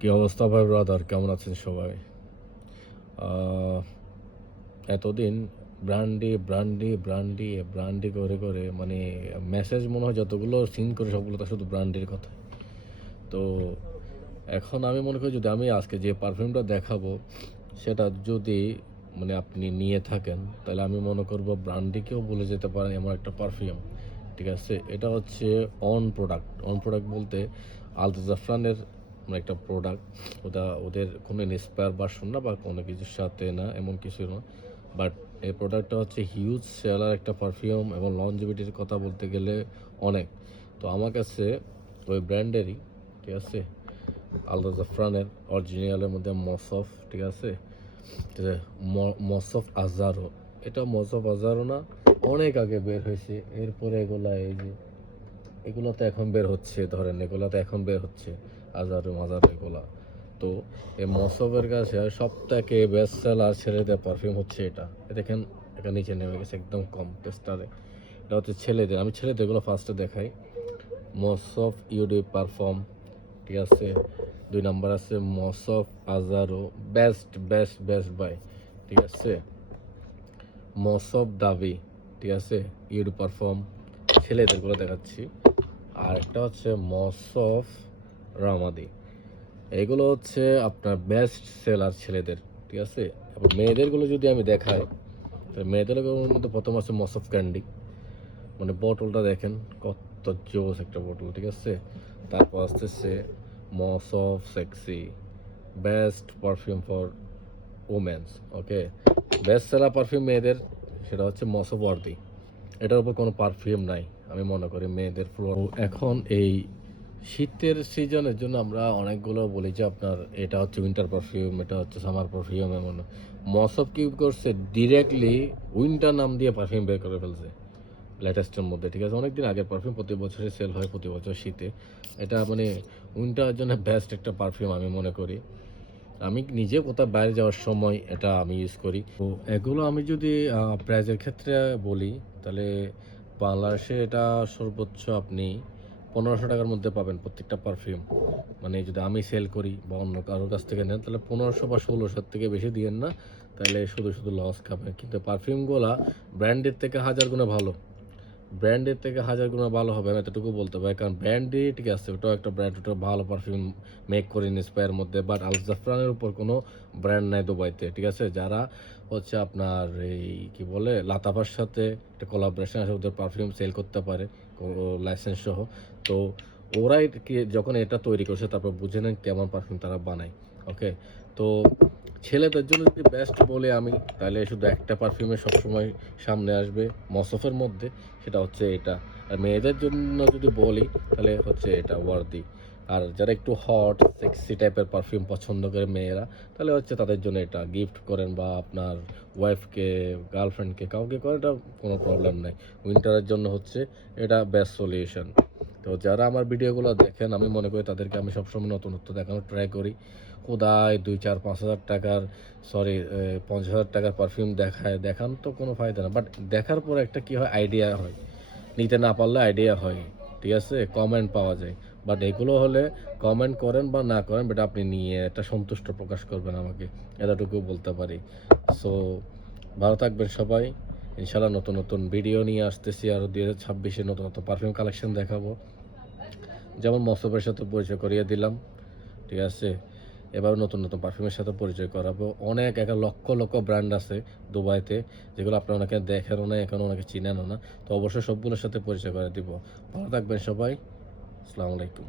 কি অবস্থা ভাই ব্রাদার, কেমন আছেন সবাই? আহ, এতদিন ব্র্যান্ডি ব্র্যান্ডি ব্র্যান্ডি ব্র্যান্ডি করে করে মানে মেসেজ মনে হয় যতগুলো সিন করে সবগুলো তো শুধু ব্র্যান্ডির কথা। তো এখন আমি মনে করি যদি আমি আজকে যে পারফিউমটা দেখাবো সেটা যদি মানে আপনি নিয়ে থাকেন তাহলে আমি মনে করব ব্র্যান্ডিকেও বলে যেতে পারেন এমন একটা পারফিউম। ঠিক আছে, এটা হচ্ছে অন প্রোডাক্ট বলতে আলজাফরানের মানে একটা প্রোডাক্ট। ওদের কোনো ইন্সপায়ার ভার্সন না বা কোনো কিছুর সাথে না, এমন কিছু না। বাট এই প্রোডাক্টটা হচ্ছে হিউজ সেলার একটা পারফিউম এবং লঞ্জিভিটির কথা বলতে গেলে অনেক। তো আমার কাছে ওই ব্র্যান্ডেরই, ঠিক আছে, আলদা জাফরানের অরিজিনালের মধ্যে মসফ, ঠিক আছে, মসফ আজারো। এটা মসফ আজারো না, অনেক আগে বের হয়েছে। এরপরে এগুলা এই যে এগুলো তো এখন বের হচ্ছে, ধরেন এগুলো তো এখন বের হচ্ছে আজারো মাজারো এগুলা। তো এই মসফের কাছে সব থেকে বেস্ট সেলার ছেলেদের পারফিউম হচ্ছে এটা। দেখেন এটা নিচে নেমে গেছে একদম কম টেস্টারে। এটা হচ্ছে ছেলেদের, আমি ছেলেদের এগুলো ফার্স্টে দেখাই। মসফ ইউডি পারফর্ম, ঠিক আছে। 2 নাম্বার আছে মসফ আজারো, বেস্ট বেস্ট বেস্ট বাই, ঠিক আছে। মসফ দাবি, ঠিক আছে, ইউডি পারফর্ম, ছেলেদেরগুলো দেখাচ্ছি। আর একটা হচ্ছে মসফ রামাদি। এগুলো হচ্ছে আপনার বেস্ট সেলার ছেলেদের, ঠিক আছে। এবার মেয়েদেরগুলো যদি আমি দেখাই, তাহলে মেয়েদেরগুলোর মধ্যে প্রথম আছে মসফ ক্যান্ডি। মানে বোতলটা দেখেন কত জোস একটা বোতল, ঠিক আছে। তারপর আসতেছে মসফ sexy, best perfume for women's, okay. Best seller perfume মেয়েদের সেটা হচ্ছে মসফ ওয়ার্দি। এটার উপর কোনো পারফিউম নাই আমি মনে করি মেয়েদের ফ্লোর। এখন এই শীতের সিজনের জন্য আমরা অনেকগুলো বলি যে আপনার এটা হচ্ছে উইন্টার পারফিউম, এটা হচ্ছে সামার পারফিউম, এমন। মসফ কি করছে, ডিরেক্টলি উইন্টার নাম দিয়ে পারফিউম বের করে ফেলছে লেটেস্টের মধ্যে, ঠিক আছে। অনেকদিন আগের পারফিউম, প্রতি বছরই সেল হয়, প্রতি বছর শীতে। এটা মানে উইন্টারের জন্য বেস্ট একটা পারফিউম আমি মনে করি। আমি নিজে কোথাও বাইরে যাওয়ার সময় এটা আমি ইউজ করি। তো এগুলো আমি যদি প্রাইজের ক্ষেত্রে বলি, তাহলে বাংলাদেশে এটা সর্বোচ্চ আপনি 1500 টাকার মধ্যে পাবেন প্রত্যেকটা পারফিউম। মানে যদি আমি সেল করি বা অন্য কারোর কাছ থেকে নেন তাহলে 1500 বা 1600 থেকে বেশি দিয়েন না, তাহলে শুধু শুধু লস খাবেন। কিন্তু পারফিউমগুলা ব্র্যান্ডের থেকে হাজার গুণে ভালো, ব্র্যান্ডের থেকে হাজার গুণ ভালো হবে, আমি এতটুকু বলতে পারি। কারণ ব্র্যান্ডই ঠিক আছে, ওটাও একটা ব্র্যান্ড, ওটাও ভালো পারফিউম মেক করে ইন্সপায়ার মধ্যে। বাট আল জাফরানের উপর কোনো ব্র্যান্ড নাই দুবাইতে, ঠিক আছে। যারা হচ্ছে আপনার এই কি বলে লাতাফার সাথে একটা কোলাবরেশন আছে, ওদের পারফিউম সেল করতে পারে লাইসেন্স সহ। তো ওরাই কি যখন এটা তৈরি করছে তারপর বুঝে নেন কেমন পারফিউম তারা বানায়, ওকে। তো ছেলেদের জন্য যদি বেস্ট বলে আমি, তাহলে শুধু একটা পারফিউমে সবসময় সামনে আসবে মসফের মধ্যে, সেটা হচ্ছে এটা। আর মেয়েদের জন্য যদি বলি তাহলে হচ্ছে এটা ওয়ার্দি। আর যারা একটু হট সেক্সি টাইপের পারফিউম পছন্দ করে মেয়েরা, তাহলে হচ্ছে তাদের জন্য এটা গিফট করেন বা আপনার ওয়াইফকে, গার্লফ্রেন্ডকে, কাউকে করেন, এটা কোনো প্রবলেম নেই। উইন্টারের জন্য হচ্ছে এটা বেস্ট সলিউশন। তো যারা আমার ভিডিওগুলো দেখেন, আমি মনে করি তাদেরকে আমি সবসময় নতুনত্ব দেখানোর ট্রাই করি। খোদায় 2 4 5 হাজার টাকার, সরি, 50,000 টাকার পারফিউম দেখান তো কোনো ফায়দা না। বাট দেখার পর একটা কি হয়, আইডিয়া হয়। নিতে না পারলে আইডিয়া হয়, ঠিক আছে, কমেন্ট পাওয়া যায়। বাট এগুলো হলে কমেন্ট করেন বা না করেন, বাট আপনি নিয়ে একটা সন্তুষ্ট প্রকাশ করবেন আমাকে, এতটুকু বলতে পারি। সো ভালো থাকবেন সবাই। ইনশাল্লাহ নতুন নতুন ভিডিও নিয়ে আসতেছি, আরও 2026-এ নতুন নতুন পারফিউম কালেকশন দেখাবো। যেমন মসফের সাথে পরিচয় করিয়ে দিলাম, ঠিক আছে। এবার নতুন নতুন পারফিউমের সাথে পরিচয় করাবো। অনেক লক্ষ লক্ষ ব্র্যান্ড আছে দুবাইতে, যেগুলো আপনারা অনেকে দেখেনও না, এখন অনেকে চিনেনও না। তো অবশ্যই সবগুলোর সাথে পরিচয় করে দিব। ভালো থাকবেন সবাই। আসসালামু আলাইকুম।